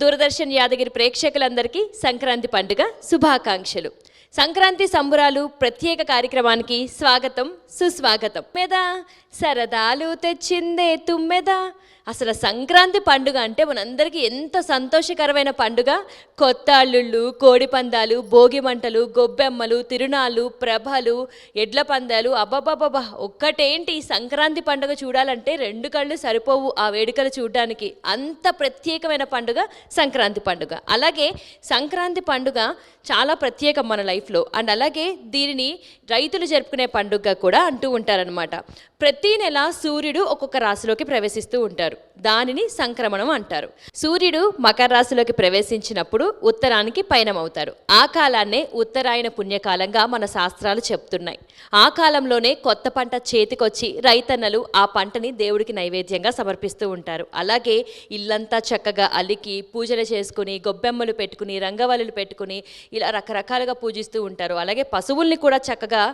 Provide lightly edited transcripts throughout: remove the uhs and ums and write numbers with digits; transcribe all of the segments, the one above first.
దూరదర్శన్ యాదగిరి ప్రేక్షకులందరికీ సంక్రాంతి పండుగ శుభాకాంక్షలు. సంక్రాంతి సంబురాలు ప్రత్యేక కార్యక్రమానికి స్వాగతం, సుస్వాగతం. సరదాలు తెచ్చిందే తుమ్మెద. అసలు సంక్రాంతి పండుగ అంటే మనందరికీ ఎంత సంతోషకరమైన పండుగ. కొత్త అల్లుళ్ళు, కోడి పందాలు, భోగి మంటలు, గొబ్బెమ్మలు, తిరునాళ్ళు, ప్రభలు, ఎడ్ల పందాలు. అబ్బబ్బబ్బబ్బా, ఒక్కటేంటి సంక్రాంతి పండుగ చూడాలంటే రెండు కళ్ళు సరిపోవు ఆ వేడుకలు చూడడానికి. అంత ప్రత్యేకమైన పండుగ సంక్రాంతి పండుగ. అలాగే సంక్రాంతి పండుగ చాలా ప్రత్యేకం మన లైఫ్లో. అండ్ అలాగే దీనిని రైతులు జరుపుకునే పండుగ కూడా అంటూ ఉంటారనమాట. ప్రతి నెల సూర్యుడు ఒక్కొక్క రాశిలోకి ప్రవేశిస్తూ ఉంటారు. దానిని సంక్రమణం అంటారు. సూర్యుడు మకర రాశిలోకి ప్రవేశించినప్పుడు ఉత్తరానికి పయనమవుతారు. ఆ కాలాన్నే ఉత్తరాయణ పుణ్యకాలంగా మన శాస్త్రాలు చెప్తున్నాయి. ఆ కాలంలోనే కొత్త పంట చేతికొచ్చి రైతన్నలు ఆ పంటని దేవుడికి నైవేద్యంగా సమర్పిస్తూ ఉంటారు. అలాగే ఇల్లంతా చక్కగా అలికి పూజలు చేసుకుని, గొబ్బెమ్మలు పెట్టుకుని, రంగవల్లులు పెట్టుకుని ఇలా రకరకాలుగా పూజిస్తూ ఉంటారు. అలాగే పశువుల్ని కూడా చక్కగా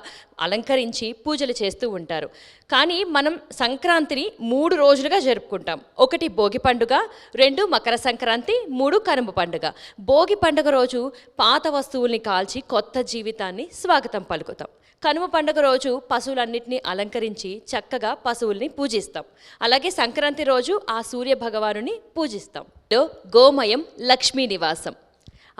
అలంకరించి పూజలు చేస్తూ ఉంటారు. కానీ మనం సంక్రాంతిని 3 రోజులుగా జరుపుకుంటాం. 1 భోగి పండుగ, 2 మకర సంక్రాంతి, 3 కనుమ పండుగ. భోగి పండుగ రోజు పాత వస్తువుల్ని కాల్చి కొత్త జీవితాన్ని స్వాగతం పలుకుతాం. కనుమ పండుగ రోజు పశువులన్నింటినీ అలంకరించి చక్కగా పశువుల్ని పూజిస్తాం. అలాగే సంక్రాంతి రోజు ఆ సూర్య భగవానుని పూజిస్తాం. గోమయం లక్ష్మీ నివాసం.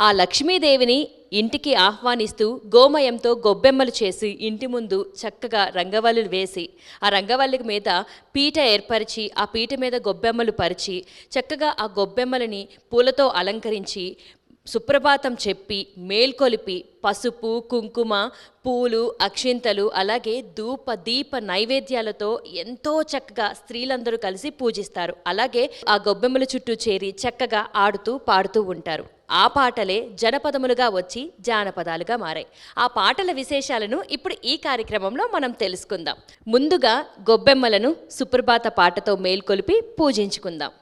ఆ లక్ష్మీదేవిని ఇంటికి ఆహ్వానిస్తూ గోమయంతో గొబ్బెమ్మలు చేసి ఇంటి ముందు చక్కగా రంగవల్లులు వేసి ఆ రంగవల్లి మీద పీట ఏర్పరిచి ఆ పీట మీద గొబ్బెమ్మలు పరిచి చక్కగా ఆ గొబ్బెమ్మలని పూలతో అలంకరించి సుప్రభాతం చెప్పి మేల్కొలిపి పసుపు, కుంకుమ, పూలు, అక్షింతలు అలాగే ధూప దీప నైవేద్యాలతో ఎంతో చక్కగా స్త్రీలందరూ కలిసి పూజిస్తారు. అలాగే ఆ గొబ్బెమ్మల చుట్టూ చేరి చక్కగా ఆడుతూ పాడుతూ ఉంటారు. ఆ పాటలే జనపదములుగా వచ్చి జానపదాలుగా మారాయి. ఆ పాటల విశేషాలను ఇప్పుడు ఈ కార్యక్రమంలో మనం తెలుసుకుందాం. ముందుగా గొబ్బెమ్మలను సుప్రభాత పాటతో మేల్కొలిపి పూజించుకుందాం.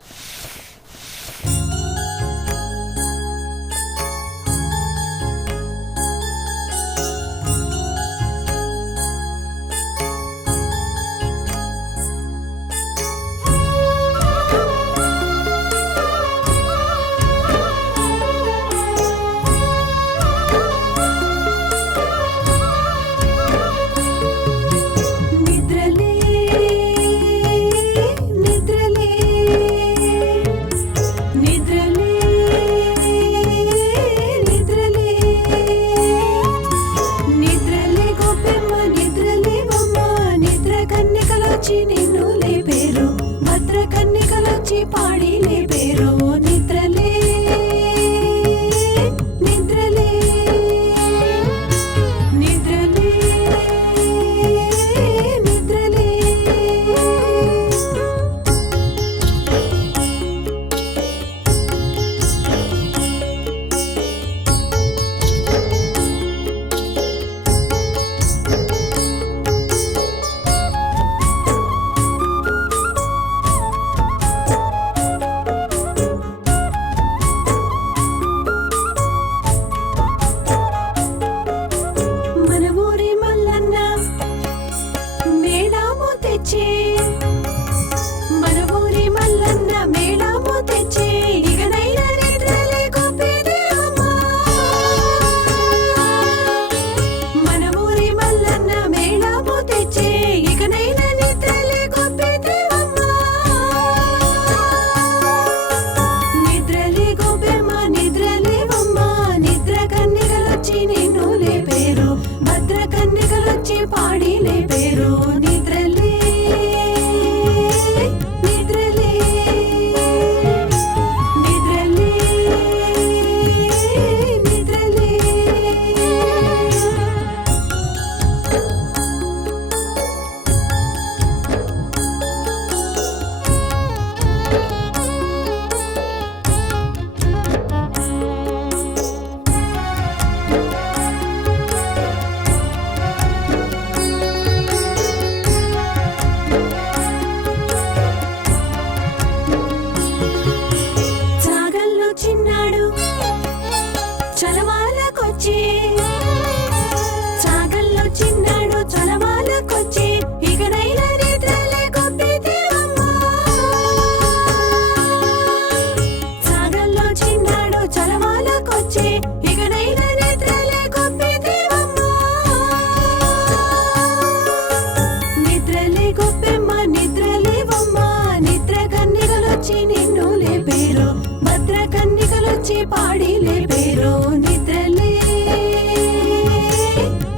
పాడి లేపేరు నిద్రలే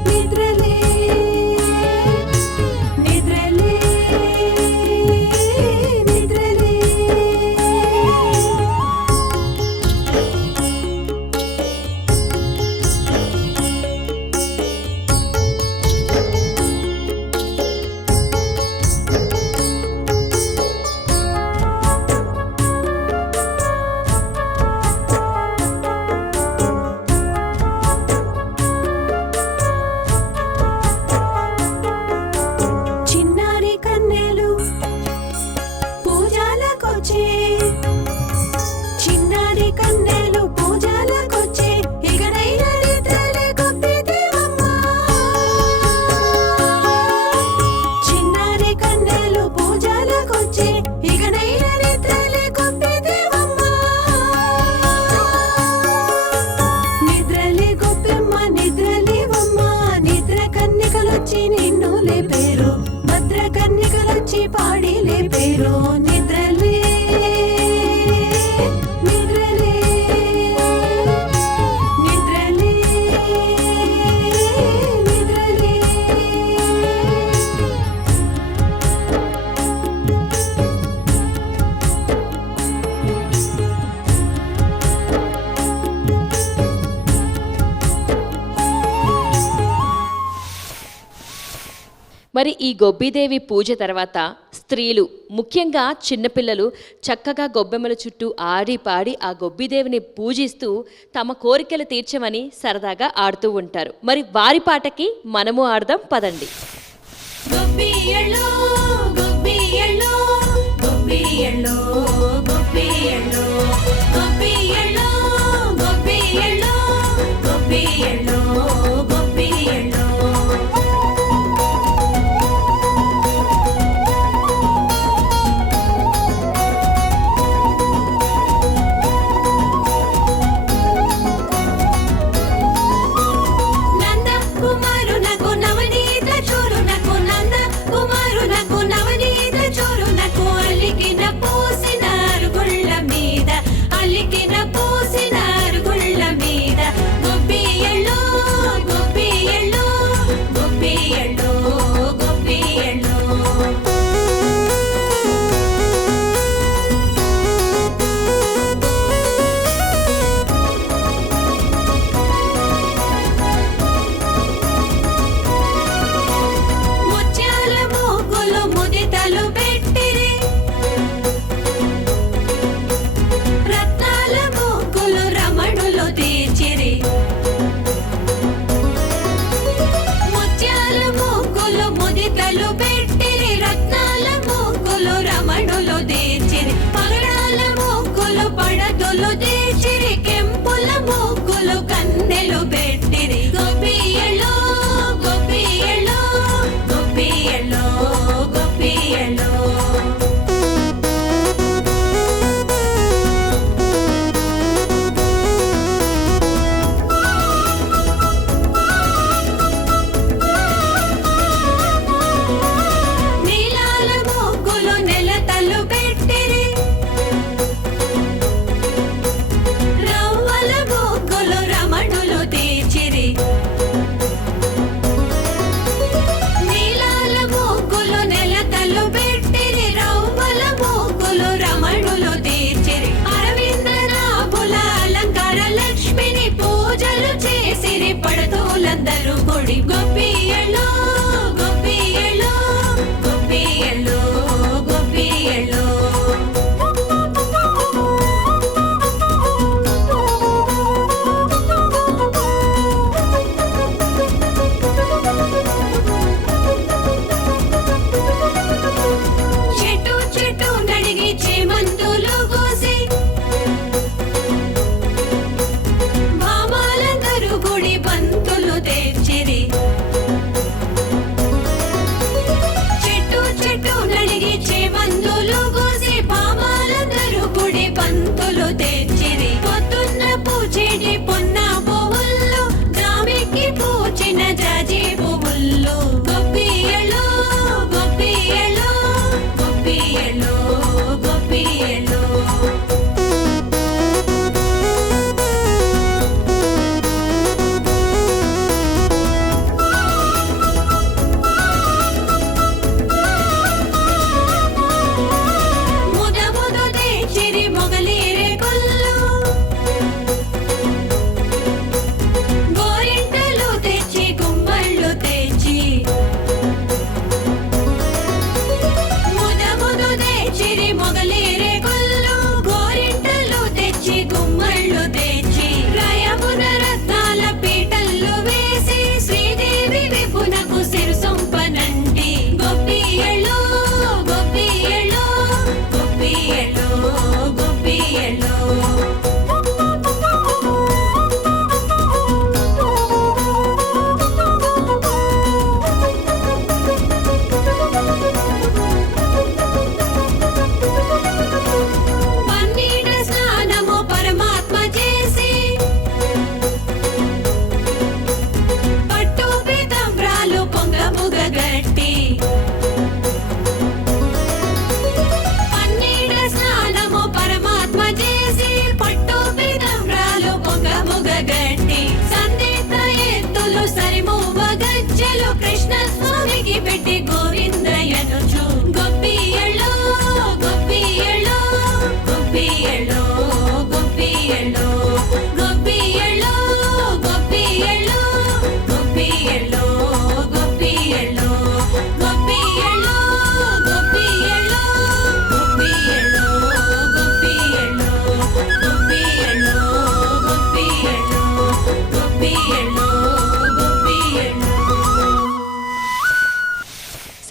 నిద్రలే నిద్రలే నిద్రలే. చిన్నారి కన్నెలు పూజలకొచ్చే చిన్నారి కన్నెలు పూజలకొచ్చే ఇకనైనా నిద్రలే గొప్పిదేవమ్మ. చిన్నారి కన్నెలు పూజలకొచ్చే ఇకనైనా నిద్రలే గొప్పిదేవమ్మ. నిద్రలే గొప్పెమ్మ నిద్రలేవమ్మ. నిద్ర కన్యకలొచ్చి నిన్ను లేపేరు భద్ర కన్యకలొచ్చి పాడి లేపేరు నిద్రలే నిద్రలే నిద్రలే నిద్రలే. మరి ఈ గొబ్బిదేవి పూజ తర్వాత స్త్రీలు ముఖ్యంగా చిన్నపిల్లలు చక్కగా గొబ్బెమ్మల చుట్టూ ఆడి పాడి ఆ గొబ్బిదేవిని పూజిస్తూ తమ కోరికలు తీర్చమని సరదాగా ఆడుతూ ఉంటారు. మరి వారి పాటకి మనము ఆడదాం పదండి. గొబ్బియలో గొబ్బియలో గొబ్బియలో గొబ్బియలో గొబ్బియలో గొబ్బియలో గొబ్బియలో గొబ్బియలో. నంద కుమారునకు నవనీత చూరునకు నంద కుమారునకు నవనీత చూరునకు అలికిన పూసిన అరుగుళ్ళ మీద అలికిన పూసిన అరుగుళ్ళ మీద గొబ్బియలో గొబ్బియలో గొబ్బియలో గొబ్బియలో. ముత్యాల మోకులు ముదితలు పెట్టిరి రత్నాల మోకులు రమణులు తీర్చిరి. ముత్యాల మోకులు ముదితలు పెట్టిరి రత్నాల మోకులు రమణులు తీర్చిరి. పగడాల మోకులు పడతులు తీర్చిరి కెంపుల మోకులు కన్నెలు పెట్టిరి. గొబ్బియలో గొబ్బియలో గొబ్బియలో గొబ్బియలో. నీలాల మోకులు నెలతలు పెట్టిరి రవ్వల మోకులు రమణులు తీర్చిరి. నీలాల మోకులు నెలతలు పెట్టిరి రవ్వల మోకులు రమణులు తీర్చిరి. అరవిందనాభుల అలంకార లక్ష్మిని పూజలు చేసిరి పడతోలందరూ గుడి. గొబ్బియలో గొబ్బియలో గొబ్బియలో గొబ్బియలో. చెట్టు చెట్టు నడిగి చేమంతులు కోసి భామాలందరూ గుడి బంతులు తెచ్చిరి.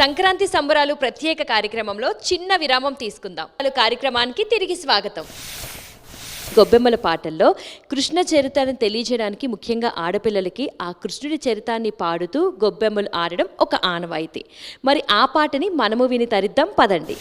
సంక్రాంతి సంబరాలు ప్రత్యేక కార్యక్రమంలో చిన్న విరామం తీసుకుందాం. కార్యక్రమానికి తిరిగి స్వాగతం. గొబ్బెమ్మల పాటల్లో కృష్ణ చరిత్రను తెలియజేయడానికి ముఖ్యంగా ఆడపిల్లలకి ఆ కృష్ణుడి చరితాన్ని పాడుతూ గొబ్బెమ్మలు ఆడడం ఒక ఆనవాయితీ. మరి ఆ పాటని మనము విని తరిద్దాం పదండి.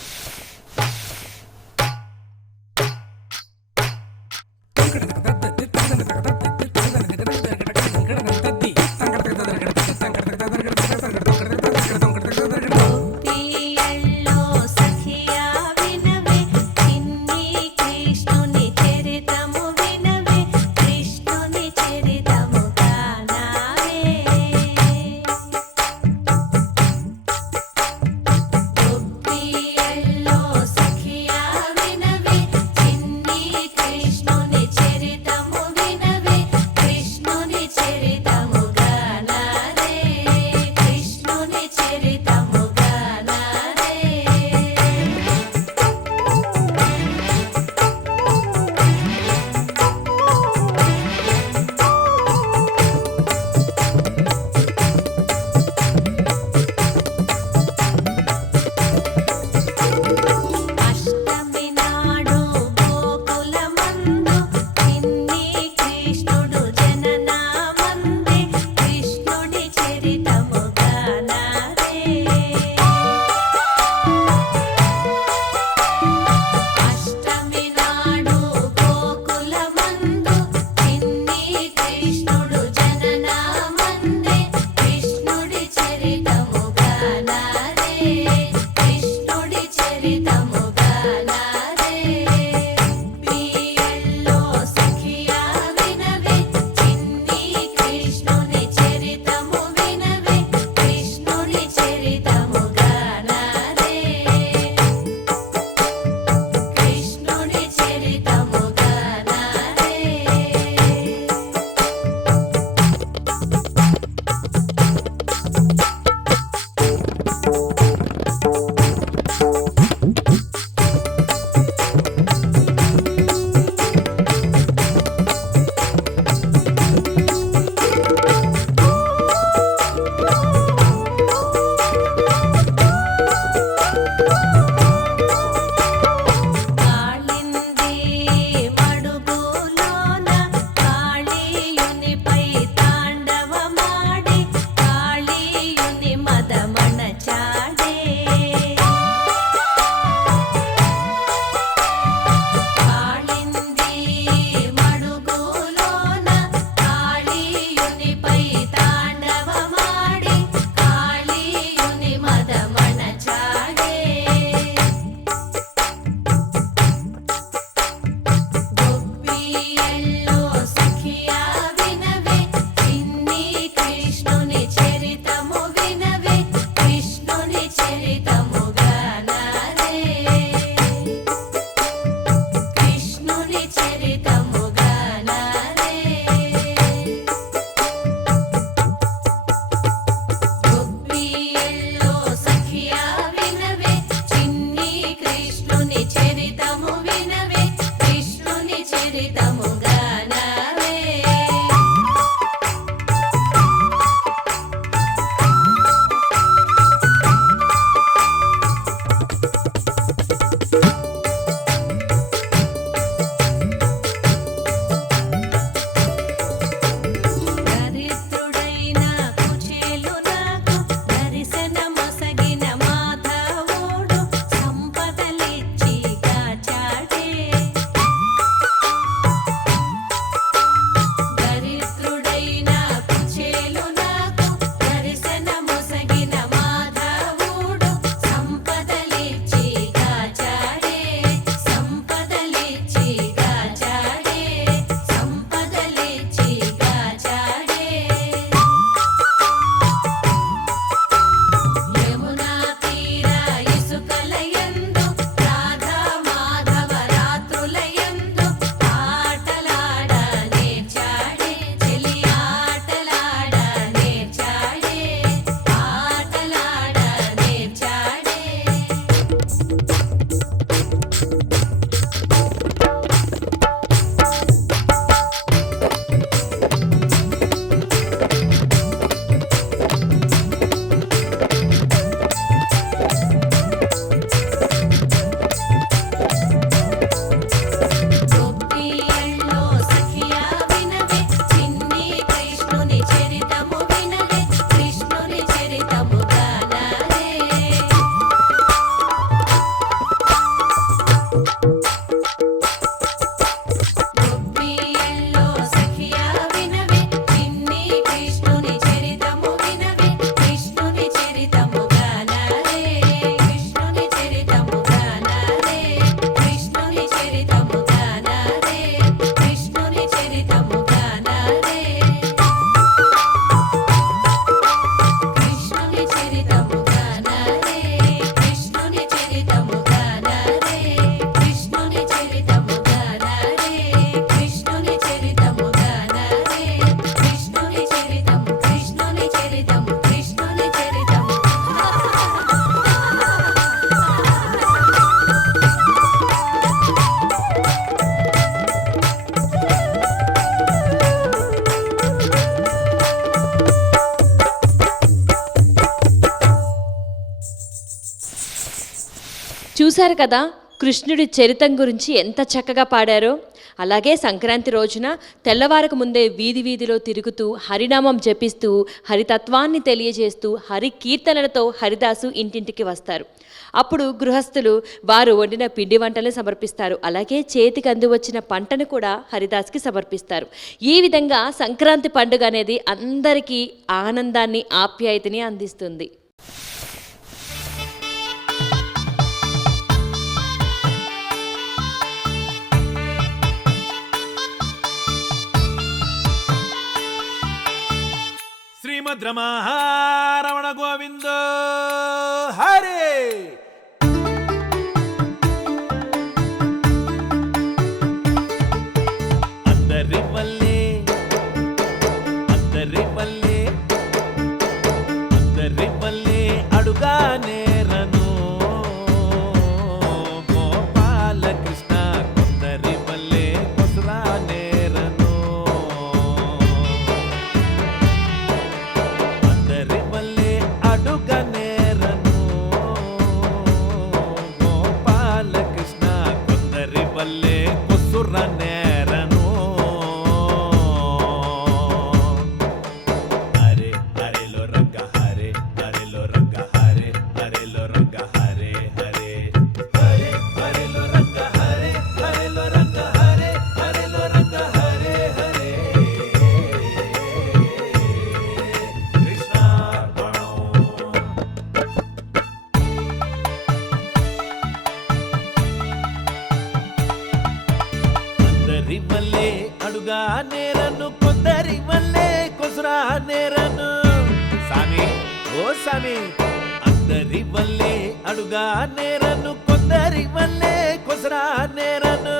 సఖియా వినవే చిన్ని కృష్ణుని చరితము వినవే చూశారు కదా కృష్ణుడి చరితం గురించి ఎంత చక్కగా పాడారో. అలాగే సంక్రాంతి రోజున తెల్లవారకు ముందే వీధి వీధిలో తిరుగుతూ హరినామం జపిస్తూ హరితత్వాన్ని తెలియజేస్తూ హరి కీర్తనలతో హరిదాసు ఇంటింటికి వస్తారు. అప్పుడు గృహస్థులు వారు వండిన పిండి వంటలు సమర్పిస్తారు. అలాగే చేతికి అందివచ్చిన పంటను కూడా హరిదాస్కి సమర్పిస్తారు. ఈ విధంగా సంక్రాంతి పండుగ అనేది అందరికీ ఆనందాన్ని ఆప్యాయతని అందిస్తుంది. శ్రీమద్ రమణ గోవింద హరే. అందరి వల్లే అందరి వల్లే అందరి వల్లే అడుగా నేరను గోపాల కృష్ణ కొందరి వల్లే కొసరా నేరను. అందరి వల్లే అడుగ నేరను గోపాల కృష్ణ కొందరి వల్లే కొసుర నేరను. హరే హరేలో రంగ హరే హరేలో రంగ హరే హరేలో రంగ హరే హరే హరే హరేలో రంగ హరే హరేలో రంగ హరే హరేలో రంగ హరే హరే కృష్ణార్పణం. అందరి వల్లే అడుగా నేరను కొందరి వల్లే కొసరా నేరను. సామి ఓ సామి అందరి వల్లే అడుగా నేరను కొందరి వల్లే కొసరా నేరను.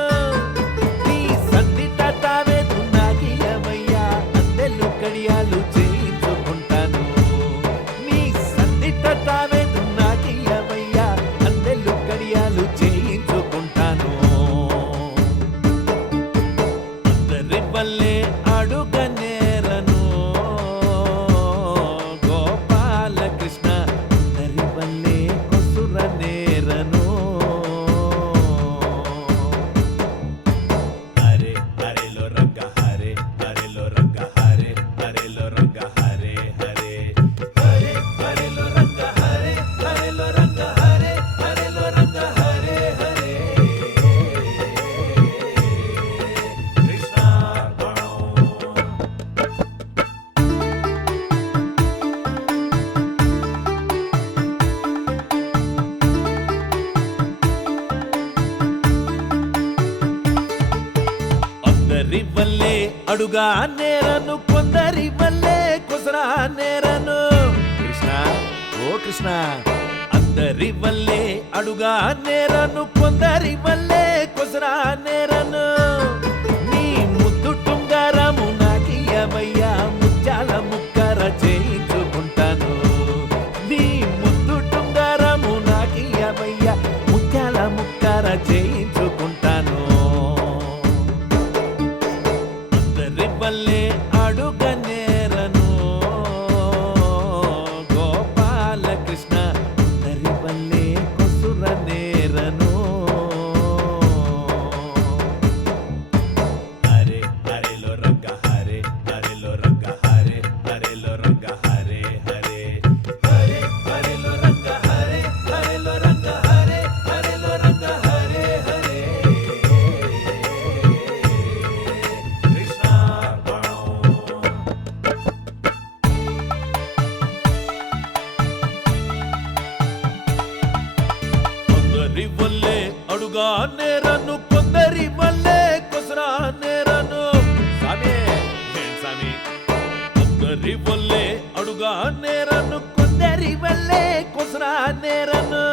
నీ సన్నిట తావేదు నాగియమయ్యా అందెలు కడియాలు చేయించుకుంటాను. నీ సన్నిట తావేదు నాగియమయ్యా అందెలు కడియాలు చేయించుకుంటాను. అందరి వల్లే అడుగ నేరను గోపాల కృష్ణ అందరి వల్లే కొసుర నేరను. హరే హరేలో రంగ హరే హరేలో రంగ హరే హరేలో రంగ హరే హరే హరే హరేలో రంగ హరే హరేలో రంగ హరే హరేలో రంగ హరే హరే కృష్ణార్పణం. అందరి వల్లే అడుగా నేరను కొందరి వల్లే కొసరా నేరను. కృష్ణ ఓ కృష్ణ అందరి వల్లే అడుగా నేరను కొందరి వల్లే కొసరా నేరను. నీ ముద్దు టుంగారము నాకియమయ్యా ముత్యాల ముక్కర చేయించుకుంటాను. నీ ముద్దు టుంగారము నాకియమయ్యా ముత్యాల ముక్కర చేయించుకుంటాను. అందరి వల్లే అడుగ నేరను గోపాల కృష్ణ అందరి వల్లే కొసుర నేరను. హరే హరేలో రంగ హరే హరేలో రంగ హరే హరేలో రంగ హరే హరే హరే హరేలో రంగ హరే హరేలో రంగ హరే హరేలో రంగ హరే హరే కృష్ణార్పణం. కొందరి వల్లే అడుగా నేరను కొందరి వల్లే కొసరా నేరను. సామి ఏం సామి కొందరి వల్లే అడుగా నేరను కొందరి వల్లే కొసరా నేరను.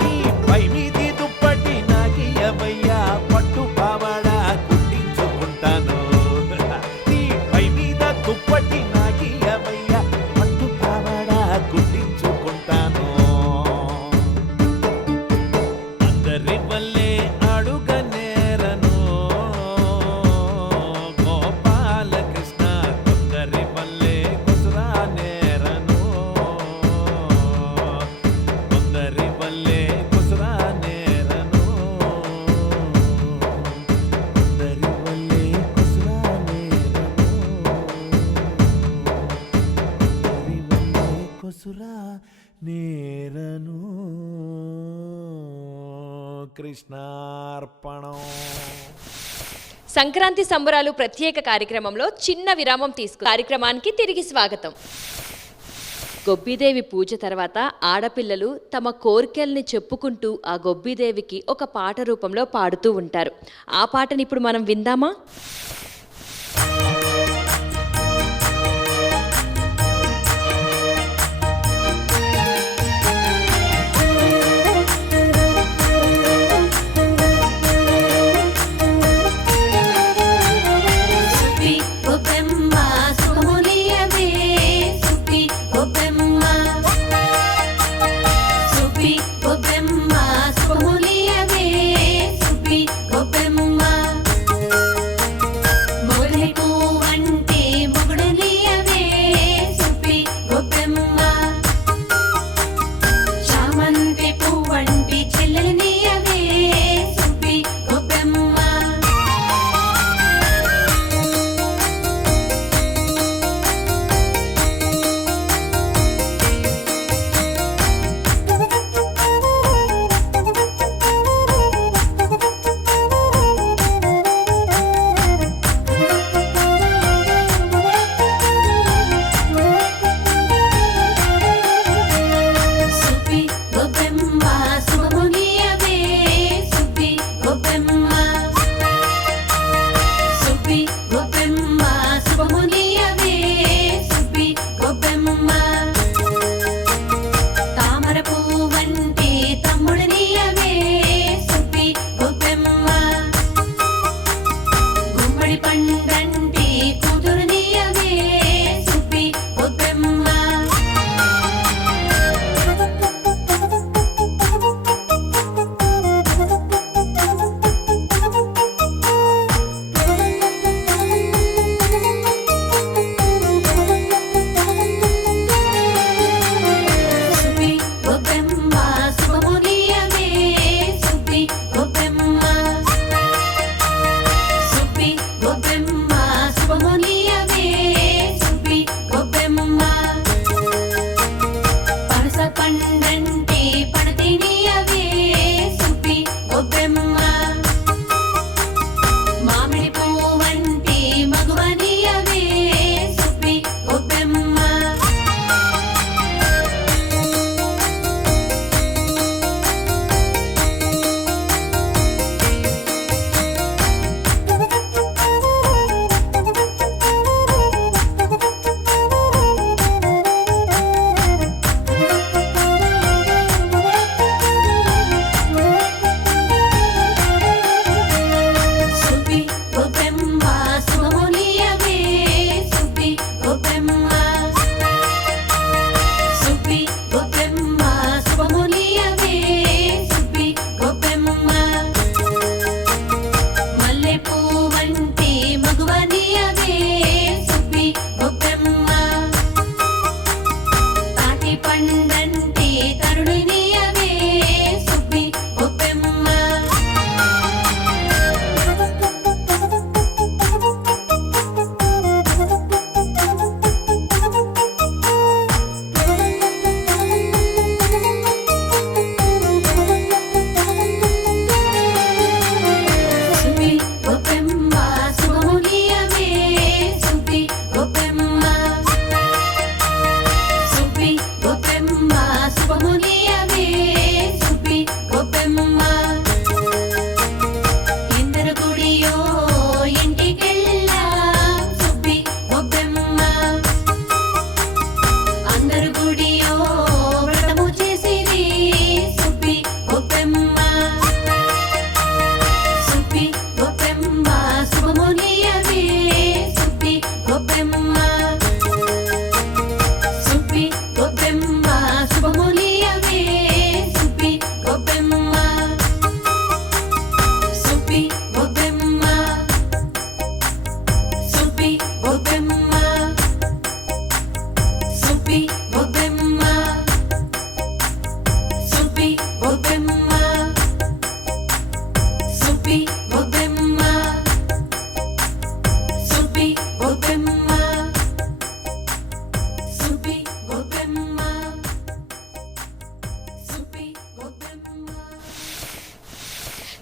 నీ పై మీది దుప్పటి నాకియమయ్యా పట్టు పావాడా కుట్టించుకుంటాను. నీ పై మీద దుప్పటి నాకియమయ్యా పట్టు పావాడా కుట్టించుకుంటాను. అందరి వల్లే అడుగ నేరను గోపాల కృష్ణ కొందరి వల్లే కొసరా నేరను. కొందరి వల్లే కొసరా కృష్ణార్పణం. సంక్రాంతి సంబరాలు ప్రత్యేక కార్యక్రమంలో చిన్న విరామం కార్యక్రమానికి తిరిగి స్వాగతం. గొబ్బిదేవి పూజ తర్వాత ఆడపిల్లలు తమ కోరికల్ని చెప్పుకుంటూ ఆ గొబ్బిదేవికి ఒక పాట రూపంలో పాడుతూ ఉంటారు. ఆ పాటని ఇప్పుడు మనం విందామా?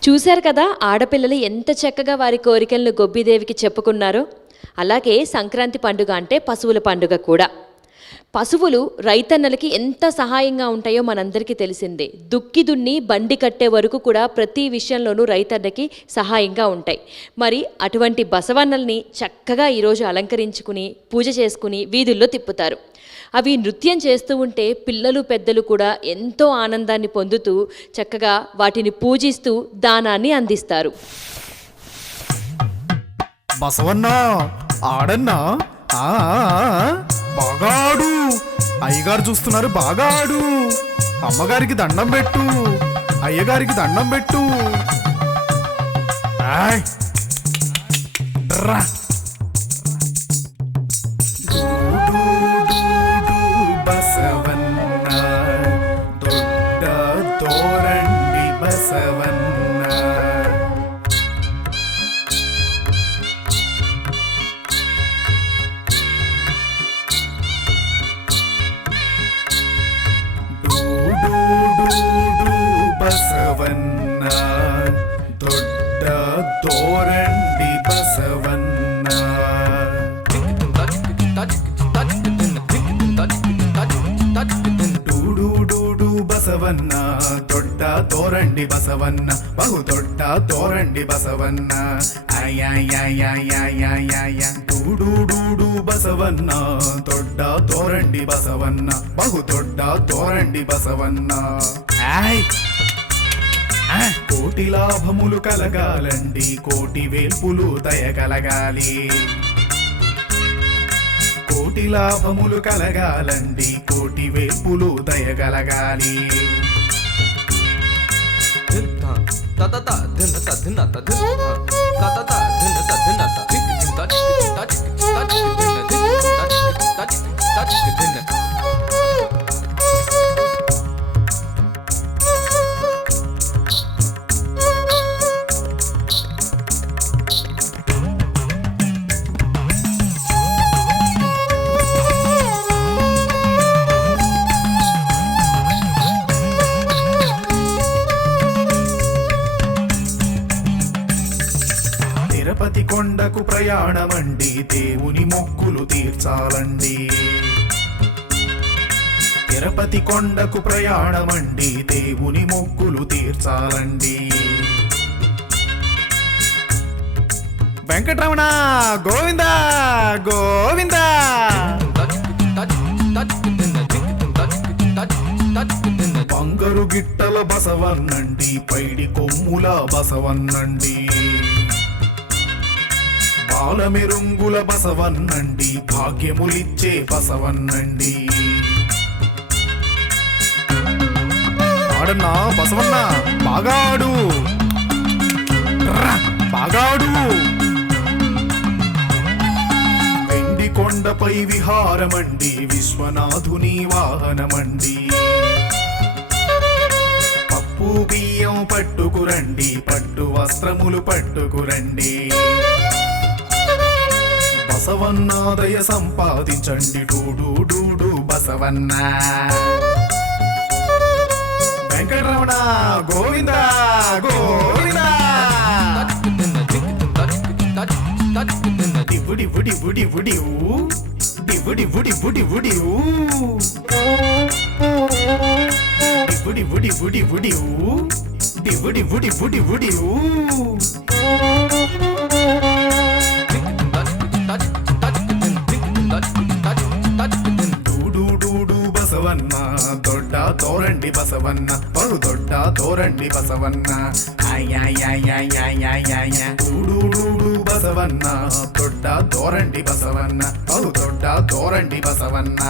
చూశారు కదా ఆడపిల్లలు ఎంత చక్కగా వారి కోరికలను గొబ్బిదేవికి చెప్పుకున్నారో. అలాగే సంక్రాంతి పండుగ అంటే పశువుల పండుగ కూడా. పశువులు రైతన్నలకి ఎంత సహాయంగా ఉంటాయో మనందరికీ తెలిసిందే. దుక్కి దున్ని బండి కట్టే వరకు కూడా ప్రతి విషయంలోనూ రైతన్నకి సహాయంగా ఉంటాయి. మరి అటువంటి బసవన్నల్ని చక్కగా ఈరోజు అలంకరించుకుని పూజ చేసుకుని వీధుల్లో తిప్పుతారు. అవి నృత్యం చేస్తూ ఉంటే పిల్లలు పెద్దలు కూడా ఎంతో ఆనందాన్ని పొందుతూ చక్కగా వాటిని పూజిస్తూ దానాన్ని అందిస్తారు. బసవన్నా ఆడన్నా బాగా ఆడు, అయ్యగారు చూస్తున్నారు, బాగా ఆడు. అమ్మగారికి దండం పెట్టు, అయ్యగారికి దండం పెట్టు. రా బసవన్న దొడ్డ తోరండి బసవన్న. బసవన్న దొడ్డ తోరండి బసవన్న. డూడు బసవన్న దొడ్డ తోరండి బసవన్న, బహు దొడ్డ తోరండి బసవన్న. డూడు బసవన్న దొడ్డ తోరండి బసవన్న, బహు దొడ్డ తోరండి బసవన్న. కోటి లాభములు కలగాలండి, కోటి వేల్పులు దయగలగాలి. కోటి లాభములు కలగాలండి, కోటి వేల్పులు దయగలగాలి. తిరుపతి కొండకు ప్రయాణమండి, దేవుని మొక్కులు తీర్చాలండి. తిరుపతి కొండకు ప్రయాణమండి, దేవుని మొక్కులు తీర్చాలండి. వెంకటరమణ గోవిందా గోవిందా. బంగారు గిట్టల బసవన్నండి, పైడి కొమ్ముల బసవన్నండి. బాలమెరుంగుల బసవన్నండి, భాగ్యములిచ్చే బసవన్నండి. ఆడన్నా బసవన్న బాగా ఆడు, బాగా ఆడు. వెండి కొండపై విహారమండి, విశ్వనాథుని వాహనమండి. పప్పు బియ్యం పట్టుకురండి, పట్టు వస్త్రములు పట్టుకురండి. బసవన్నాదయ సంపాదించండి, డూడు బసవన్న. వెంకటరమణ గోవిందా గోవిందా. డివుడి వుడి వుడి వుడి డివుడి వుడి వుడి వుడి డివుడి వుడి వుడి వుడి డివుడి వుడి వుడి వుడి. డూడు బసవన్న దొడ్డ తోరండి బసవన్న, బహు దొడ్డ తోరండి బసవన్న. డూడు బసవన్న దొడ్డ తోరండి బసవన్న, బహు దొడ్డ తోరండి బసవన్న.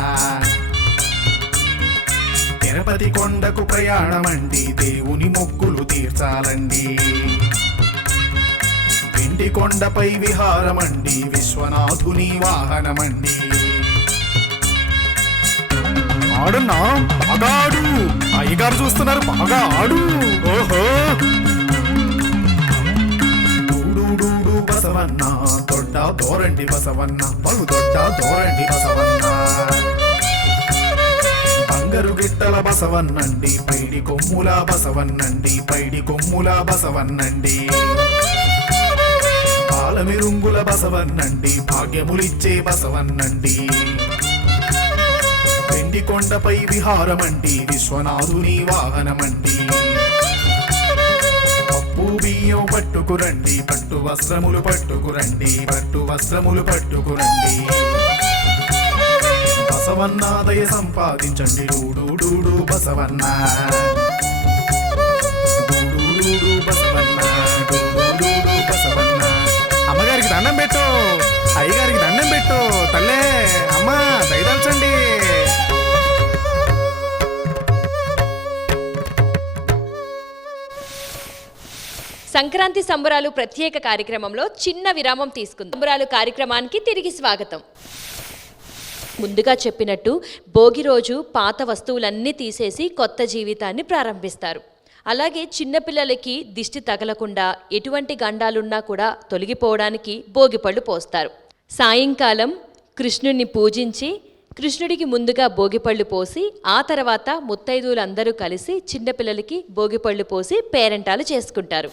తిరుపతి కొండకు ప్రయాణమండి, దేవుని మొక్కులు తీర్చాలండి. వెండి కొండపై విహారమండి, విశ్వనాథుని వాహనమండి. ఆడున్నా బాగా ఆడు, అయ్యగారు చూస్తున్నారు, బాగా ఆడు. ఓహో డూడు బసవన్న దొడ్డ తోరండి బసవన్న, బహు దొడ్డ తోరండి బసవన్న. బంగారు గిట్టల బసవన్నండి, పైడి కొమ్ముల బసవన్నండి, పైడి కొమ్ముల బసవన్నండి. పాలమిరుంగుల బసవన్నండి, భాగ్యములిచ్చే బసవన్నండి. వెండి కొండపై విహారమండి, విశ్వనాథుని వాహనమండి. పప్పు బియ్యం పట్టుకురండి, పట్టు వస్త్రములు పట్టుకురండి, పట్టు వస్త్రములు పట్టుకురండి. బసవన్నాదయ సంపాదించండి, డూడు బసవన్న, డూడు బసవన్న, డూడు బసవన్న. అమ్మగారికి దండం పెట్టు, అయ్యగారికి దండం పెట్టు, తల్లే అమ్మా దయదల్చండి. సంక్రాంతి సంబరాలు ప్రత్యేక కార్యక్రమంలో చిన్న విరామం తీసుకుందాం. సంబరాలు కార్యక్రమానికి తిరిగి స్వాగతం. ముందుగా చెప్పినట్టు భోగి రోజు పాత వస్తువులన్నీ తీసేసి కొత్త జీవితాన్ని ప్రారంభిస్తారు. అలాగే చిన్నపిల్లలకి దిష్టి తగలకుండా ఎటువంటి గండాలున్నా కూడా తొలగిపోవడానికి భోగిపళ్ళు పోస్తారు. సాయంకాలం కృష్ణుడిని పూజించి కృష్ణుడికి ముందుగా భోగిపళ్ళు పోసి ఆ తర్వాత ముత్తైదువులందరూ కలిసి చిన్నపిల్లలకి భోగిపళ్ళు పోసి పేరెంటాలు చేసుకుంటారు.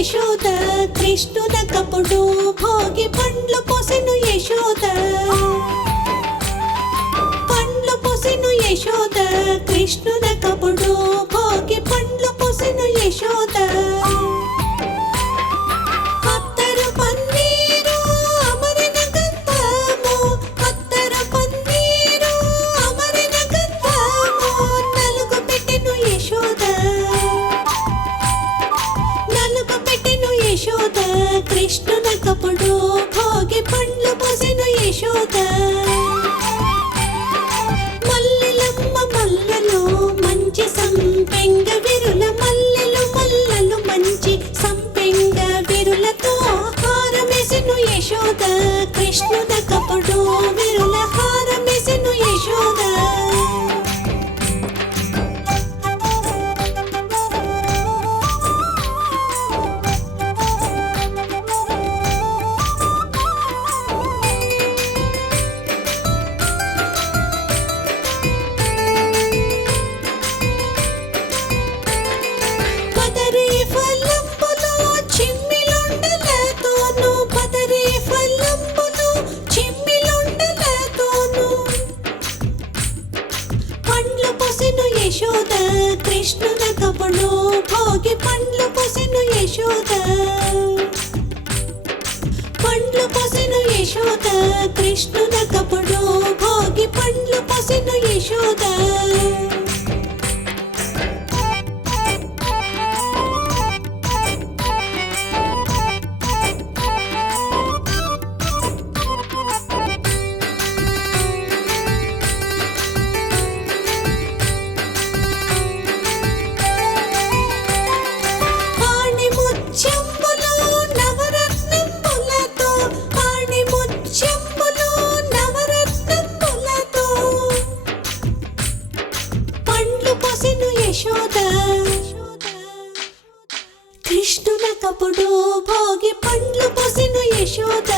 యశోద కృష్ణునకప్పుడు భోగి పండ్లు పోసెను యశోద, పండ్లు పోసెను యశోద కృష్ణునకప్పుడు భోగి పండ్లు పోసెను యశోద. అత్తరు పన్నీరు అమరిన గంధము, అత్తరు పన్నీరు అమరిన గంధము నలుగు పెట్టెను యశోద, యశోద కృష్ణునకప్పుడు భోగి పండ్లు పోసెను యశోద. మల్లెలమ్మ మల్లెలు మంచి సంపెంగ విరుల, మల్లెలు మల్లెలు మంచి సంపెంగ విరులతో హారమేసెను యశోద కృష్ణునకప్పుడు విరుల హారమేసెను యశోద. యశోద కృష్ణునకప్పుడు భోగి పండ్లు పోసెను యశోద, పండ్లు పోసెను యశోద కృష్ణునకప్పుడు భోగి పండ్లు పోసెను యశోద. కృష్ణునకప్పుడు భోగి పండ్లు పోసెను యశోద.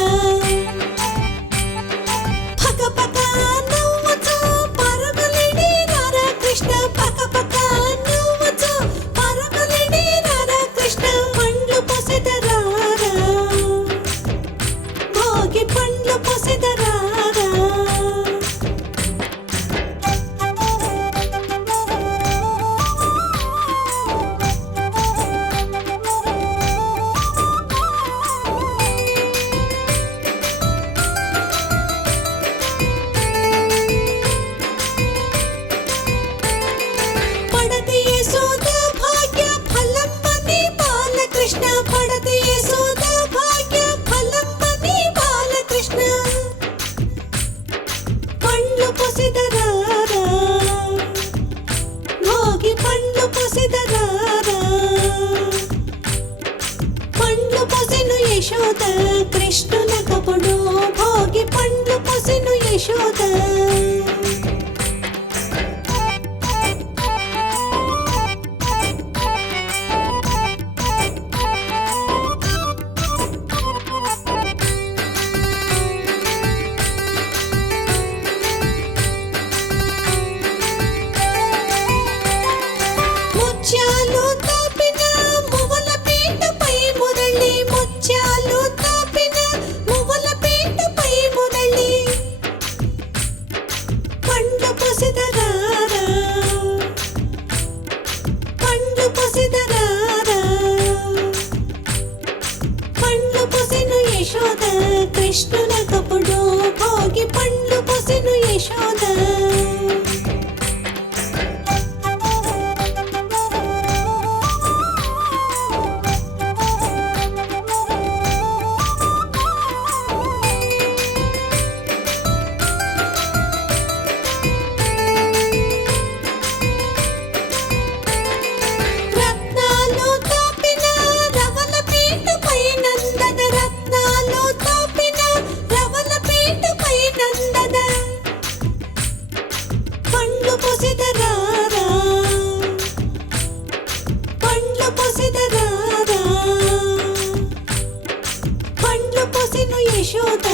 పక పక నవ్వుచు పరుగులిడి రారా కృష్ణ, పక పక నవ్వుచు పరుగులిడి రారా కృష్ణ, పండ్లు పోసెదరారా భోగి పండ్లు పోసెదరారా. పండ్లు పోసెను యశోద కృష్ణ యశోద ముత్యాలు తాపిన మువ్వల పీటపై మురళి ముత్యాలు తాపిన మువ్వల పీటపై మురళి పండు పొసిదరారా పండు పొసిదరారా పండ్లు పొసెను యశోద కృష్ణునకప్పుడు భోగి పండ్లు పొసెను యశోద రత్నాలు తాపిన రవల పీటపై నందన రత్నాలు తాపిన రవల పీటపై నందన పండ్లు పొసిదరారా పండ్లు పొసిదరారా పండ్లు పొసెను యశోద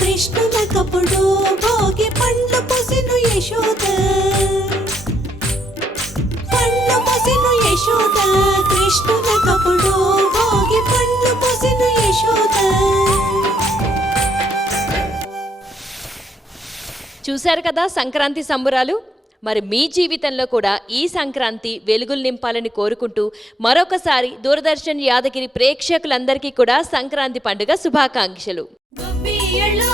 కృష్ణునకప్పుడు భోగి పండ్లు పొసెను యశోద పండ్లు పొసెను యశోద కృష్ణునకప్పుడు భోగి పండ్లు పొసెను యశోద చూశారు కదా సంక్రాంతి సంబురాలు. మరి మీ జీవితంలో కూడా ఈ సంక్రాంతి వెలుగులు నింపాలని కోరుకుంటూ మరొకసారి దూరదర్శన్ యాదగిరి ప్రేక్షకులందరికీ కూడా సంక్రాంతి పండుగ శుభాకాంక్షలు. గొబ్బియ్యలో